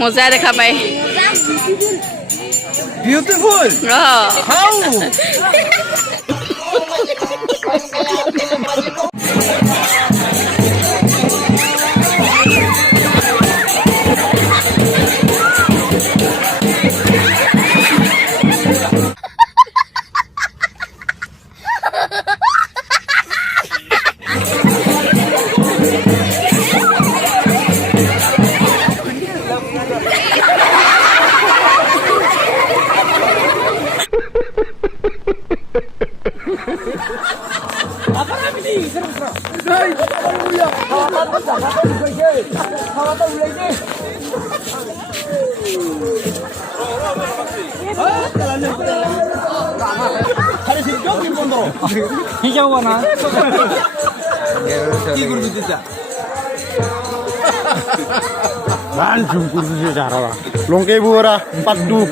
মজা দেখা পাই বিউটিফুল হাউ Longkai buara, padu.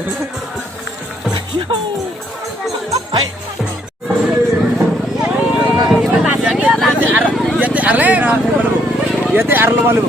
Yate arlo malu.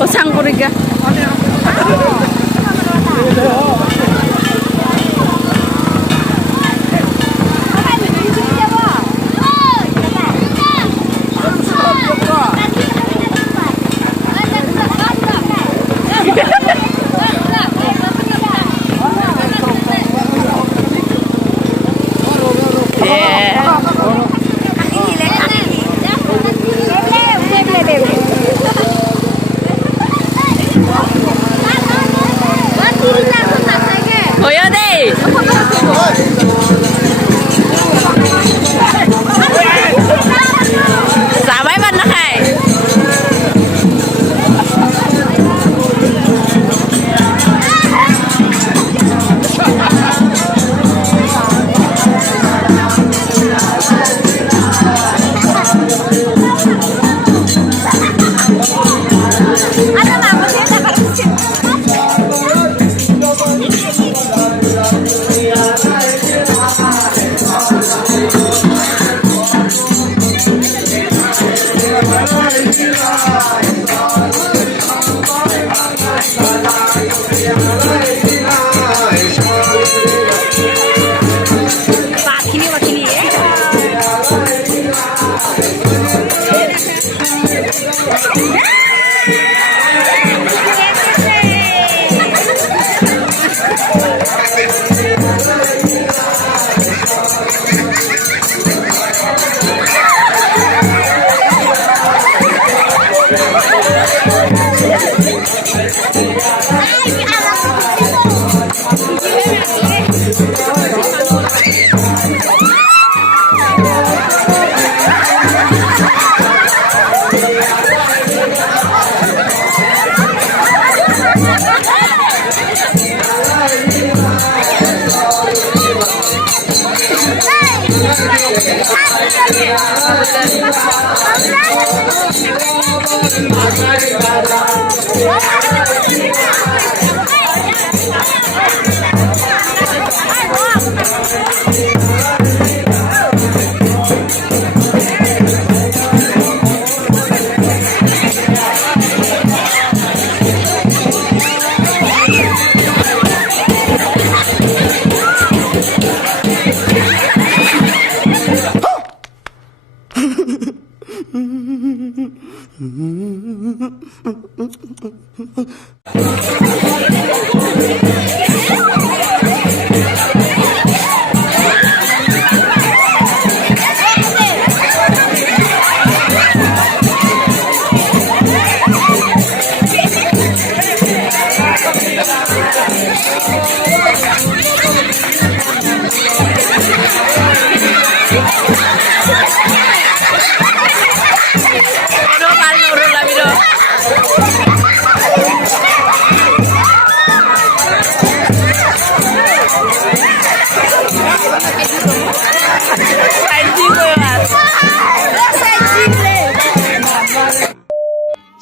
Pasang kuriga.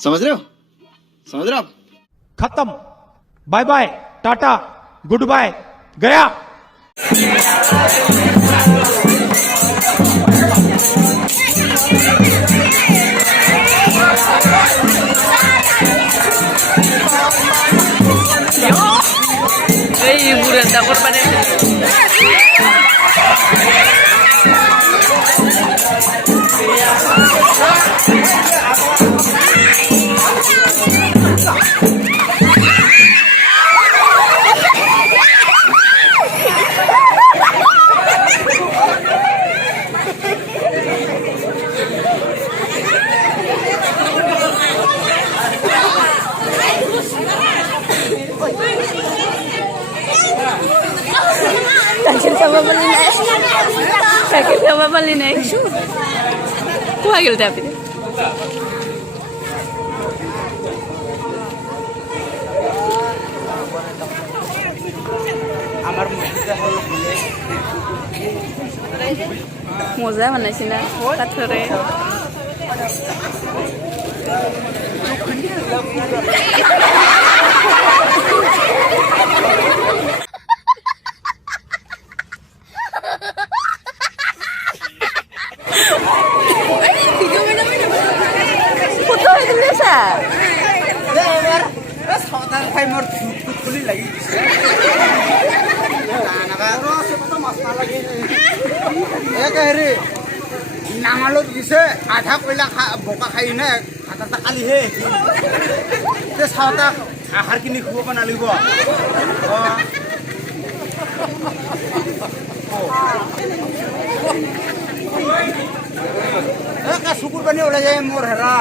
समझ रहे हो आप? खत्म। Bye bye, tata, goodbye, गया। এই বুড়েন তারপর মানে Sakit sama balik naik su. Kuah gitu tapi. Moza mana sih na? Katore. Foto itu biasa. নাঙালত দিছে আধা কইলা বোকা খাই নে হাতটা কালি হে তে চাওতা আহাৰ কিনি খুব নালিব কা শুকুৰ পানি ওলাই যায় মোৰ হেৰা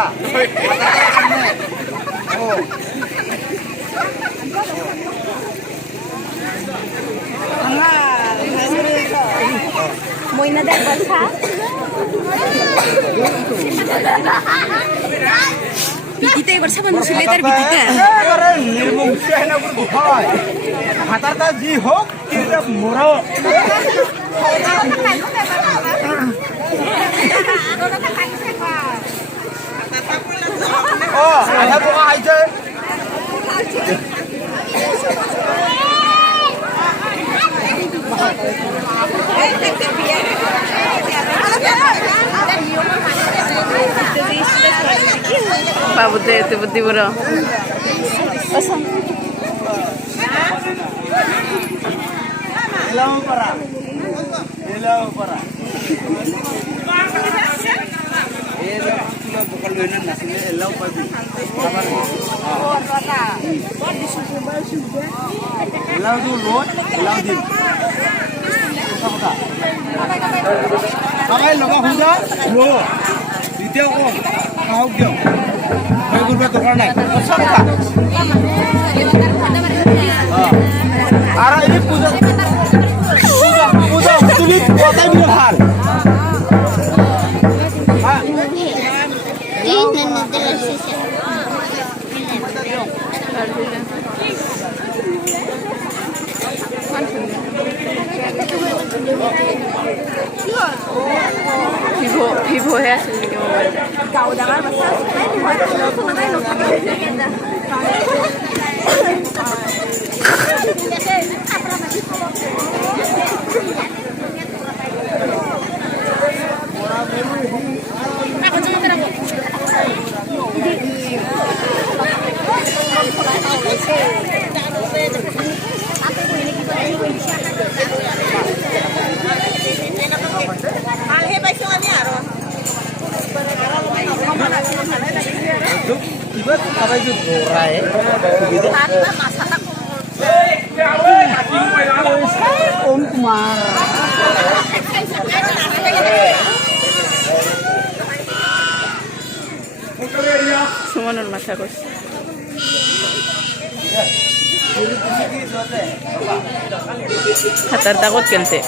Muy nada de bolsa. Bitita এবার সাবান ছিলে তার bitita. আরে নির্মমসে না করে হয় হাতাটা জি হোক এটা মোরা ও আধা পোকা আইছে Babu deh tiba-tiba bro. Hilang para. Cuma bukan luinan nasinya hilang pagi. Hilang tu lot, hilang dim. Kamu logo hujan? Lo. Video kok? Kau kau. Kau gurba tukar naik. Besar tak? Arah ini puja. Tulis kota Bihar. Vivo है असली के mobile Kau dengar bahasa Tiba apa itu dorai? Om Kumar. semua non masa kos. Hatar takut kelte.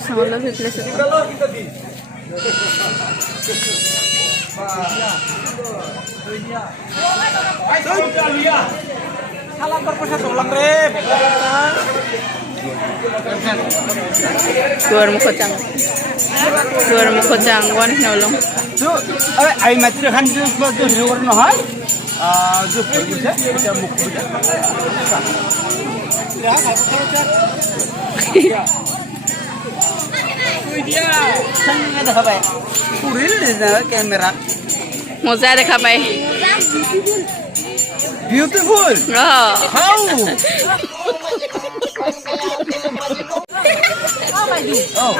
Sama lo fitness itu. Salam berpesan tolong, Rep. Keluar muka cang. Keluar muka cang. Wan nolong. So, I matri khan jo river no hai. Jo phulse eta mukh buja. Sangge dekha bhai. Puril na camera. Moza dekha pai. Beautiful. Oh. How? Oh.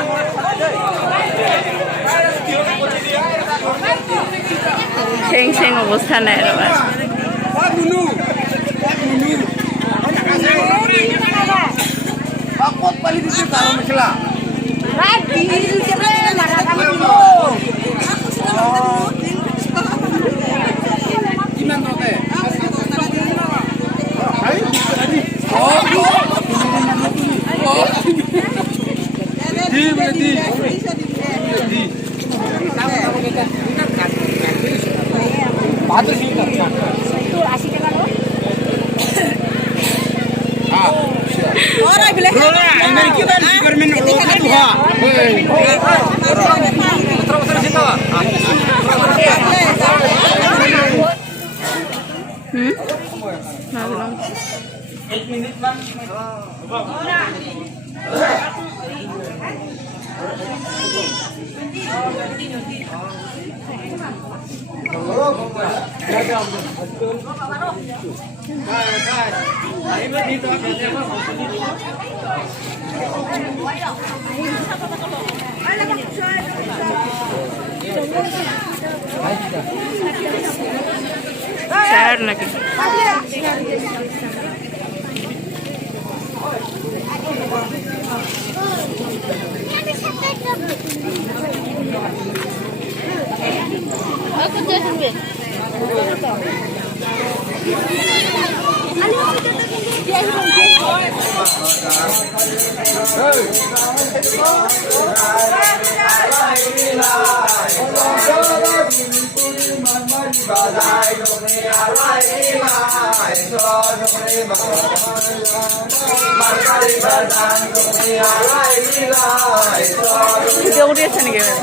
Cheng cheng অবস্থা নাই রবা। Aku pali dise taro mekla. Kiman note? Share lagi. Aku jadi dulu. Video udah sana gimana?